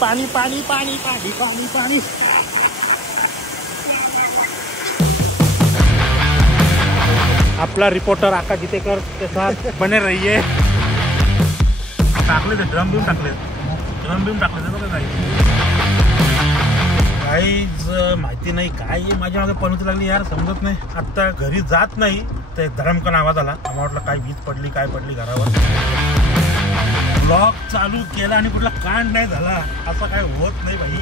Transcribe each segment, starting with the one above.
पाणी पाणी पाणी पाणी पाणी पाणी। आपला रिपोर्टर आकाश जितेकर के साथ बने रहिए। टाकले ते ड्रम बिम टाकले बघा काहीच माहिती नाही काय माझ्या मागे पनवती लागली यार समजत नाही। आता घरी जात नाही ते धडमकन आवाज आला, आम्हाला वाटलं काय वीज पडली काय पडली घरावर। ब्लॉग चालू केला आणि कुठला कांड नाही झाला असं काय होत नाही भाई।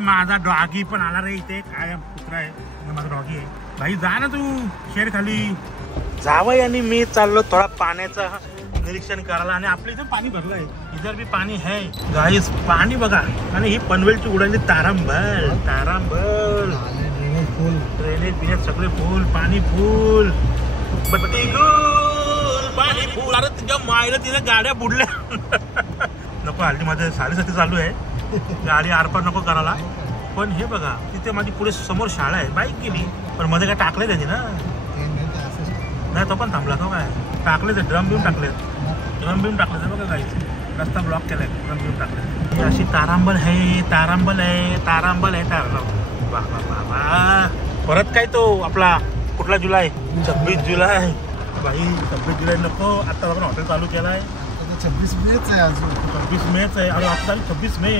माझा डॉगी पण आला रे इथे, काय कुत्रा आहे माझा डॉगी आहे भाई। जा ना तू शेड खाली। जावई आणि मी चाललो थोडा पाण्याचा निरीक्षण करायला आणि आपल्या इथे पाणी भरलंय, इधर भी पाणी है गाईस। पाणी बघा आणि ही पनवेलची उडाली तारांबळ तारांबळ। ड्रेनेज बिनेज सगळे फुल, पाणी फुल, बत्ती गुल पाणी फुल। अरे तुझ्या मायला तिथे गाड्या बुडल्या नको हल्ली माझे 7:30 चालू आहे, गाडी आरपार नको करायला। पण हे बघा तिथे माझी पुढे समोर शाळा आहे, बाईक गेली पण मध्ये काय टाकले त्याची ना नाही, तो पण थांबला तो काय टाकले ते ड्रम बिम टाकले ते बघा काही रस्ता ब्लॉक केलाय, ड्रम बिम टाकले। अशी तारांबळ आहे तारांबळ आहे तारांबळ आहे तारांबळ। वा वा वा वा। परत काय तो आपला कुठला जुलै 26 जुलै भाई 26 जुलै नको। आता आपण हॉटेल चालू केलाय 26 मेच आहे अजून, 26 मेच आहे। अरे आता 26 मे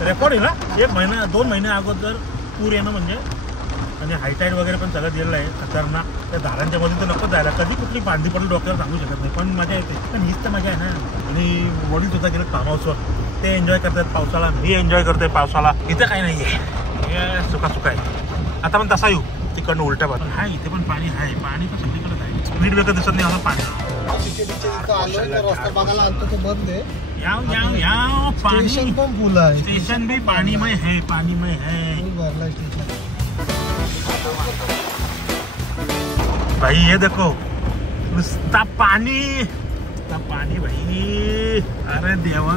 रेकॉर्ड आहे ना, 1 महिना 2 महिने अगोदर पूर येणं म्हणजे। आणि हायटाईड वगैरे पण सगळं दिलेलं आहे खतरनाक। त्या धारांच्या मध्ये तर नको जायला, कधी कुठली बांधी पडून डोक्यावर सांगू शकत नाही, पण मजा येते। पण हीच तर मजा आहे ना। आणि वडील सुद्धा गेले फार्म हाऊसवर, ते एन्जॉय करतात पावसाला, मी एन्जॉय करते पावसाला। इथं काही नाही आहे, सुका सुका आहे। आता पण तसा येऊ तिकडनं उलट्या बाजून हा, इथे पण पाणी आहे, पाणी पण सगळीकडे आहे। स्पीड ब्रेकर दिसत नाही असं पाणी। रस्ता बघायला आणतो तो बंद आहे, याव याव याव पानी स्टेशन पण फुल आहे, स्टेशन भी पानीमय है, पानीमय है भरला स्टेशन भाई। ये देखो नुसता पानी भाई, अरे देवा।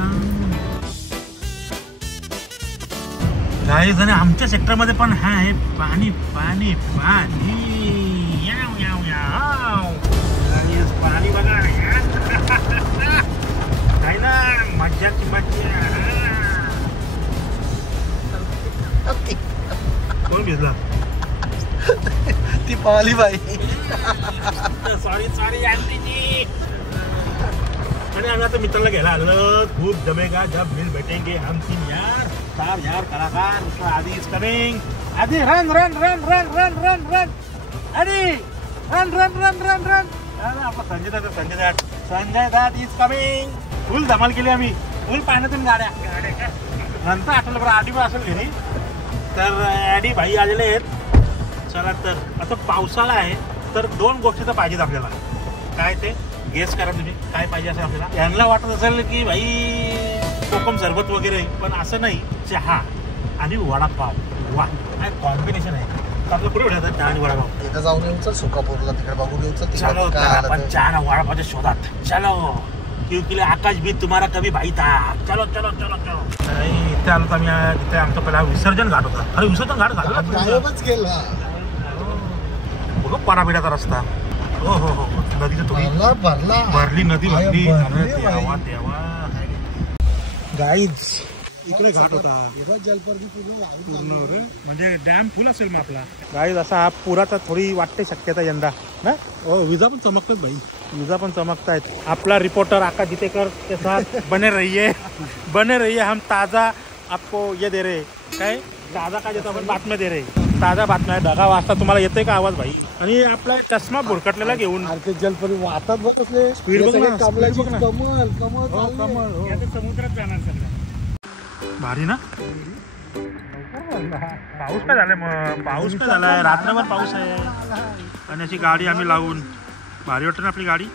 गाईज आणि आमच्या सेक्टर मध्ये पण आहे पाणी पाणी पाणी। याव याव याव पाणी बघा काय ना, मज्जाची मज्जा। कोण भिजला ती पाहिली बाई। सॉरी आंटीजी। आणि आम्ही आता मित्राला घ्यायला आलो, खूप जमेगा जब मिल बैठेंगे हम 3 यार स्टार यार कलाकार। उसका Aadi is coming, Aadi run run run run run run run Aadi run run run run run. आपला संजय दाद इज कमिंग। फुल धमाल केली आम्ही, फुल पाण्यातून गाड्या नंतर आठवलं बरं आधी पण असेल घरी तर ॲडी भाई आलेले आहेत। चला तर आता पावसाळा आहे तर 2 गोष्टी तर पाहिजेत आपल्याला, काय ते गेस करा तुम्ही काय पाहिजे असेल आपल्याला। यांना वाटत असेल की भाई कोकम सरबत वगैरे, पण असं नाही, चहा आणि वडापाव, वा काय कॉम्बिनेशन आहे। आपलं कुठे भेटतात चहा आणि वडापाव? तिथं जाऊन येऊ चल, सुकापूरला तिकडे बघून येऊ चल। चलो आपण चहा आणि वडापावच्या शोधात चलो, क्योंकि आकाश भी तुम्हारा कभी भाई था। चलो चलो चलो चलो। इथे आलो तर आम्ही, तिथे आमचा पहिला विसर्जन घाट होता। अरे विसर्जन घाट झाला गेला बघ, पराबिडाचा रस्ता। हो हो हो, नदीचं थोडी भरली नदी भरली। देवा देवा गाईज इकडे घाट होता पूर्ण, म्हणजे डॅम फुल असेल मग आपला गाईज। असा हा पुराचा थोडी वाटते शक्यता यंदा ना। विजा पण चमकतात भाई, विजा पण चमकतायत। आपला रिपोर्टर आकाश जितेकर के साथ बने रहिए। हम ताजा आपको ये दे रहे, काय ताजा काय देतो आपण, बातम्या दे रहे, ताजा बातम्या। ढगा वाजता तुम्हाला येतोय का आवाज भाई? आणि आपला चष्मा भुरकटलेला घेऊन जलपरी वाहतात बघ, कसले स्पीड बघ ना, कमल कमल कमल समुद्रात जाणार सगळं भारी ना। पाऊस काय झालाय मग, पाऊस काय झालाय, रात्रभर पाऊस आहे। आणि अशी गाडी आम्ही लावून भारी वाटतं ना आपली गाडी।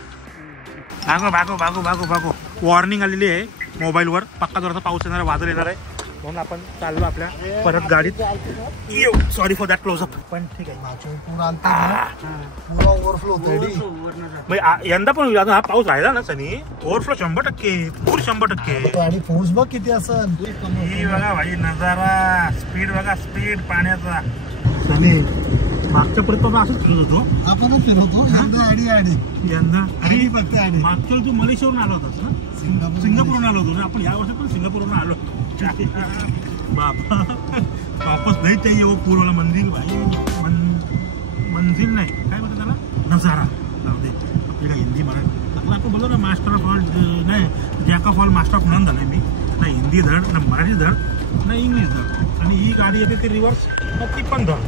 भागो भागो भागो भागो भागो। वॉर्निंग आलेली आहे मोबाईलवर, पक्का जोराचा पाऊस येणार आहे, वादळ येणार आहे, म्हणून आपण चाललो आपल्या परत गाडीत। सॉरी फॉर दॅट क्लोजअप, पण ठीक आहे। पुरा ओव्हरफ्लो होतोय यंदा पण हा पाऊस राहिला ना सनी, ओव्हरफ्लो 100%, पूर 100%। आणि पाऊस बघ किती असं बघा भाई नजारा, स्पीड बघा, स्पीड पाण्याचा। सनी मागच्या परत बाबा असंच फिरत होतो आपणच फिरवतो यंदा आडी यंदा आणि फक्त आडी मागच्या वेळी तू मलेशियावरून आला होतास ना सिंगापूरवरून आलो होतो ना आपण या वर्षी पण सिंगापूरवरून आलो बाबा वापस नाही चाहिए वो पूर्वला मंदिर भाई मंजिल नाही काय म्हणतात त्याला नजारा जाऊ दे आपल्याला हिंदी म्हणा आपण बोलतो ना मास्टर ऑफ ऑल नाही jack of all master of none झालाय मी ना हिंदी धड ना मराठी धड ना इंग्लिश धड आणि ही गाडी येते ती रिव्हर्स ती पण धड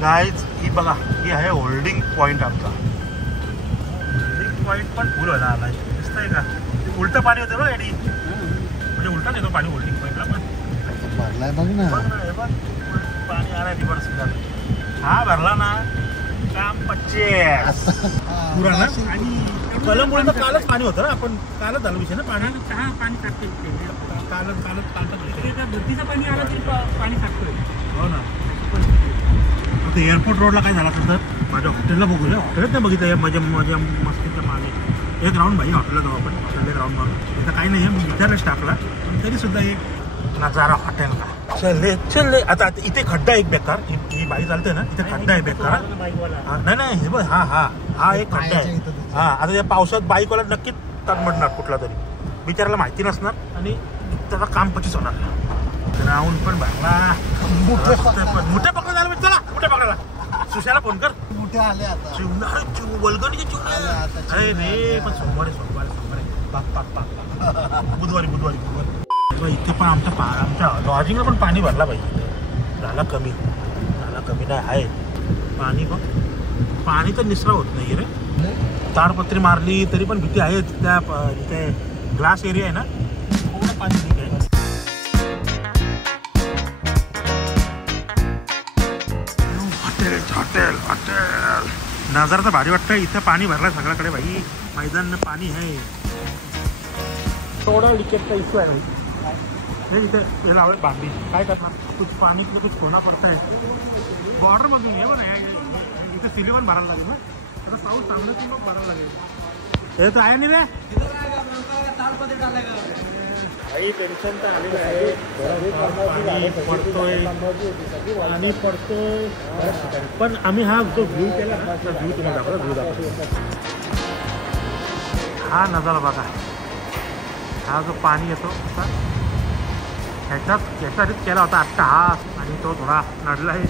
गाईज ही बघा ही आहे होल्डिंग पॉईंट आमचा होल्डिंग पॉईंट पण फुल व्हायला आलाय दिसतंय का उलटं पाणी होतं बघ गाडी म्हणजे उलटा येतो पाणी होल्डिंग पॉईंटला पण भरलाय बघ ना हे बघ पाणी आलाय रिव्हर्स हा भरला ना काम पच्चेस पुरा ना आणि कलममुळे तर कालच पाणी होतं ना आपण कालच झालं विषय ना पाणी पाणी टाकते कालच धरतीचं पाणी आलं तरी पाणी टाकतोय हो ना आता एअरपोर्ट रोडला काय झालं तर माझ्या हॉटेलला बघूया हॉटेलच नाही बघितलं माझ्या माझ्या मस्तीच्या मागे एक राऊंड भाई हॉटेलला जाऊ आपण हॉटेलला राऊंड मारू इथं काही नाही आहे मी विचारलं स्टाफला पण तरी सुद्धा एक नजारा हॉटेलला चल आता इथे खड्डा एक बेकार ही बाई चालते ना इथे खड्डा आहे बेकार नाही हे बघ हा एक खड्डा आहे हा आता त्या पावसात बाईकवाला नक्कीच तडमडणार कुठला तरी बिचाराला माहिती नसणार आणि त्याचा काम पचीस होणार ग्राउंड पण भरला मोठ्या पकडा झाला चला मोठ्या पकडायला सुशाला फोन कर मोठे आले आता वल्गणीचे अरे रे पण सोमवारी बुधवारी इथे पण आमच्या लॉजिंगला पण पाणी भरला पाहिजे झाला कमी नाही आहे पाणी बघ पाणी तर निसरा होत नाही रे ताडपत्री मारली तरी पण भीती आहे त्या इथे ग्लास एरिया आहे ना थोडं पाणी ठीक आहे हॉटेल नजारा तर भारी वाटतं इथं पाणी भरलं सगळ्याकडे भाई मैदान पाणी आहे थोडा लिकेजचा इश्यू आहे भाई इथे लावलं बांधली काय करणार कुछ पाणी किंवा कुछ सोना पडतंय बॉर्डर बघून ये बघ इथे सिली पण भरायला लागेल ना आता पाऊस चांगलं की मग भरायला लागेल हे तर आहे नाही रे काही टेन्शन तर आलेलं आहे पाणी पडतोय पण आम्ही हा जो व्ह्यू केला ना तो व्ह्यू तुम्हाला दाखवला हा नजारा बघा हा जो पाणी येतो ह्याच्यासाठीच केला होता आत्ता हा आणि तो थोडा नडला आहे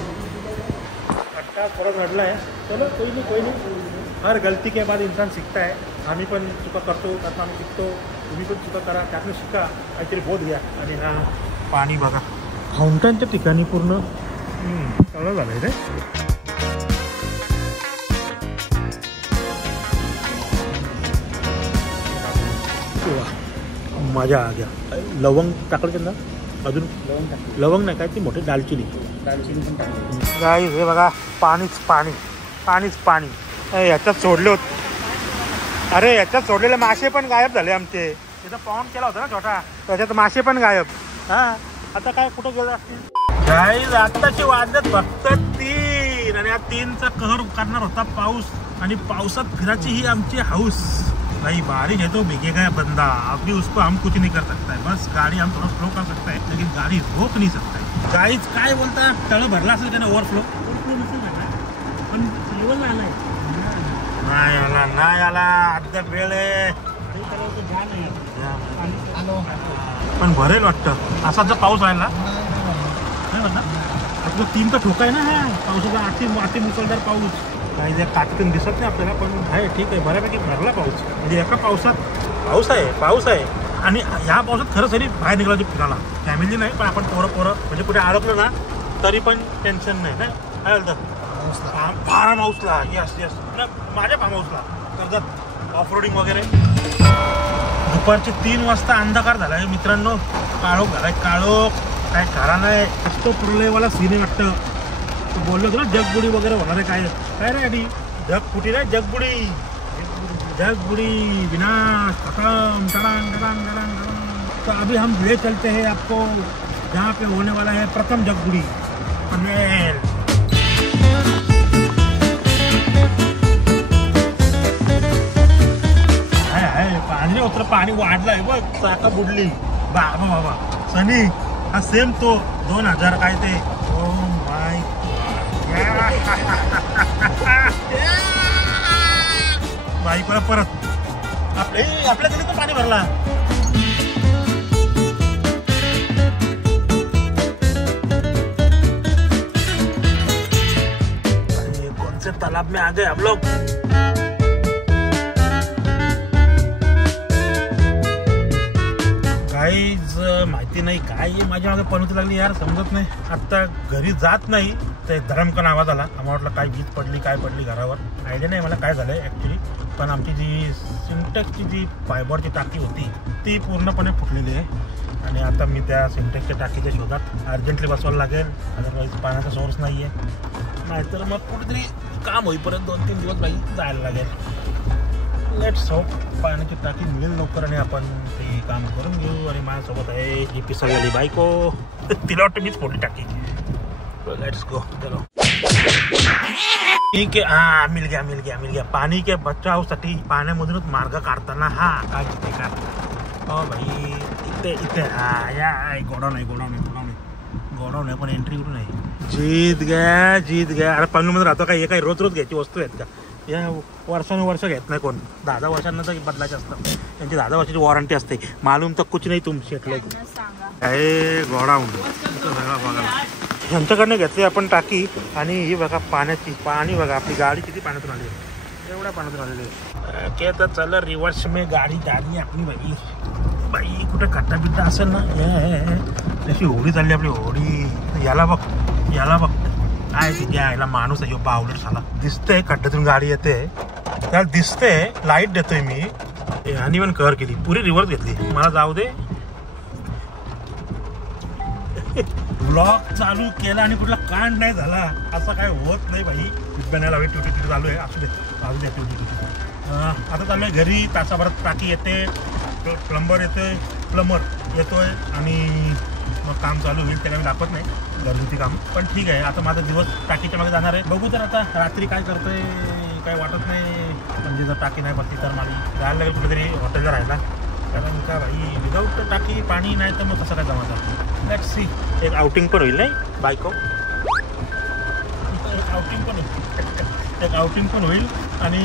आत्ता थोडा नडला आहे चलो कोई नहीं हर गलती के बाद इंसान सीखता है आम्ही पण चुका करतो त्यातनं आम्ही शिकतो तुम्ही पण चुका करा त्यातनं शिका काहीतरी बोध घ्या आणि हा पाणी बघा फाउंटनच्या ठिकाणी पूर्ण सगळं झालं आहे रे मजा आ गया लवंग टाकलं ना अजून लवंग नाही काय ती मोठी दालचिनी पण टाकली गाईस हे बघा पाणीच पाणी याच्यात सोडले होते अरे याच्यात सोडलेले मासे पण गायब झाले आमचे तिथं पॉन्ड केला होता ना छोटा त्याच्यात मासे पण गायब हा आता काय कुठं गेलं असतील गाईस आत्ताची वाजत फक्त 3 आणि या 3चा कहर करणार होता पाऊस आणि पावसात फिरायची ही आमची हाऊस भाई बारिश है तो भीगेगा बंदा अभी उसको हम कुछ नहीं कर सकता है बस गाड़ी हम थोड़ा स्लो कर सकता है लेकिन गाड़ी रोक नहीं सकता है गाईज काय बोलता तळ भरला असेल का ना ओव्हरफ्लो पण लेवल आलाय नाही आला अद्याप वेळ आहे पण भरेल वाटतं असा जर पाऊस राहिला नाही म्हणा आपलं 3 तर ठोका आहे ना हा पावसाचा अति मुसळधार पाऊस काही जर काटकन दिसत नाही आपल्याला पण आहे ठीक आहे बऱ्यापैकी भरला पाऊस म्हणजे एका पावसात पाऊस आहे आणि ह्या पावसात खरंच तरी बाहेर निघायची फिरायला फॅमिली नाही पण आपण पोरं म्हणजे कुठे अडकलो ना तरी पण टेन्शन नाही काय बोलतं फार्म हाऊसला यस माझ्या फार्म हाऊसला कर्जत ऑफ रोडिंग वगैरे दुपारचे 3 वाजता अंधकार झाला आहे मित्रांनो काळोख झालाय काय खरा नाही तो पुरलेवाला सिने वाटतं तो बोललो होतो ना जगबुडी वगैरे होणार आहे काय रे आधी जगफुटी नाही जगबुडी विनाश खतम टडांग तो अभी हम ले चलते हैं आपको जहाँ पे होने वाला है प्रथम जगबुडी पनवेल पाणी उतर पाणी वाढलंय बघ चाका बुडली बाबा सनी हा सेम तो 2000 काय ते ओ माय बाईकला परत आपल्या गलीत पण पाणी भरला. कौन से तालाब में आ गए हम लोग. काहीच माहिती नाही काय माझ्या मागे पनवती लागली यार, समजत नाही. आता घरी जात नाही ते धरमकन आवाज आला. आम्हाला वाटलं काय वीज पडली काय पडली घरावर, आयडिया नाही मला काय झालंय ॲक्च्युली. पण आमची जी सिंटेक्सची जी फायबरची टाकी होती ती पूर्णपणे फुटलेली आहे आणि आता मी त्या सिंटेक्सच्या टाकीच्या शोधात अर्जंटली बसवायला लागेल. अदरवाईज पाण्याचा सोर्स नाही आहे, नाहीतर मग कुठेतरी काम होईपर्यंत 2-3 दिवस बाई जायला लागेल. लेट्स होप पाण्याची टाकी मिळेल लवकर आणि आपण ते काम करून घेऊ. आणि माझ्यासोबत आहे जी पिसळलेली बायको, तिला वाटतं मीच फोडली टाकी. Let's go. चलो ठीक आहे. हा मिल गया. पाणी के बचावसाठी पाण्यामधूनच मार्ग काढताना हा काय घेते का. हो भाई इथे हा या गोडाऊन आहे पण एंट्री कुठून आहे. जीत गया. अरे पनवेलमध्ये राहतो काय, हे काही रोज घ्यायची वस्तू आहेत का. या वर्षानुवर्ष घेत नाही कोण. 10 वर्षांना तर बदलायचे असतात. त्यांची 10 वर्षाची वॉरंटी असते. मालूम तर कुछ नाही तुम शेटलो आहे. गोडाऊन बघा ह्यांच्याकडनं घेतली आपण टाकी. आणि ही बघा पाणी बघा आपली गाडी किती पाण्यातून आली आहे, एवढ्या पाण्यातून आलेली आहे. के तर चल रिवर्स में गाडी आपली बाई कुठे खड्डा बिड्डा असेल ना. तशी होडी चालली आपली होडी. याला बघ काय तिथे यायला माणूस आहे बावलट झाला. दिसतंय खड्ड्यातून गाडी येते, त्याला दिसतंय लाईट देतोय मी. आणि पण कर केली पुरी रिव्हर्स घेतली. मला जाऊ दे. ब्लॉग चालू केला आणि कुठला कांड नाही झाला असं काय होत नाही भाई. बनायला ट्युटी चालू आहे. असू दे ट्युटी. आता चालू आहे घरी. तासाभरात टाकी येते, प्लंबर येतोय आणि मग काम चालू होईल. त्याला मी दाखवत नाही घरगुती काम, पण ठीक आहे. आता माझा दिवस टाकीच्या मागे जाणार आहे. बघू तर आता रात्री काय करतोय काय वाटत नाही. म्हणजे जर टाकी नाही बघती तर मला जायला लागेल कुठेतरी हॉटेलला राहायला. कारण का भाई विदाऊट टाकी पाणी नाही तर मग कसं काय जमायचं. Let's see. एक आउटिंग पण होईल नाही बायको. एक आउटिंग पण होईल आणि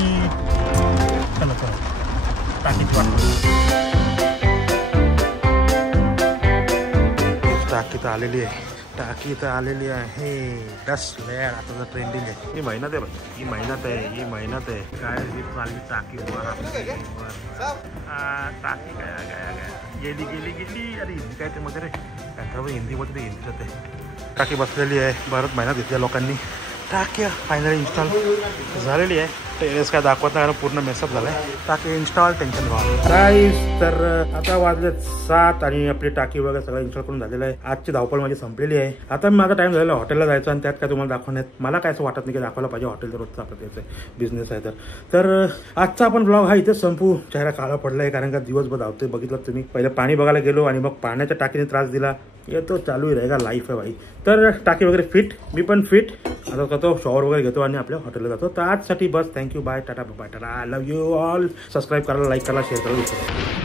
चला टाकीची वाट. टाकी तर आलेली आहे. डस्ट लेअर आता तर ट्रेंडिंग आहे. ही मेहनत आहे. काय चालली टाकी वर टाकी काय गेली. अरे हिंदी काय ते मध्ये रे काय हिंदीमध्ये ते हिंदीच आहे. टाकी बसलेली आहे. बरंच मेहनत घेतल्या लोकांनी. टाकी फायनली इन्स्टॉल झालेली आहे. टेरेस काय दाखवत नाही, पूर्ण मेसअप झालाय. टाकी इन्स्टॉल टेन्शन गाईस. तर आता वाजले 7 आणि आपली टाकी वगैरे सगळं इन्स्टॉल करून झालेलं आहे. आजची धावपळ माझी संपलेली आहे. आता माझा टाइम झालेला हॉटेलला जायचं आणि त्यात काय तुम्हाला दाखवण्यात मला काय असं वाटत नाही की दाखवायला पाहिजे. हॉटेलचा रोजचा आपला त्याचा बिझनेस आहे. तर आजचा आपण ब्लॉग हा इथेच संपू. चेहरा काळा पडलाय कारण का दिवसभर धावतोय. बघितलं तुम्ही, पहिले पाणी बघायला गेलो आणि मग पाण्याच्या टाकीने त्रास दिला. ये तो चालू ही रहेगा, लाईफ आहे भाई. तर टाकी वगैरे फिट, मी पण फिट. आता करतो शॉवर वगैरे घेतो आणि आपल्या हॉटेलला जातो. तर आजसाठी बस. Thank you, bye, tata, bye, tata. I love you all. Subscribe करा, लाईक करा, शेअर करा.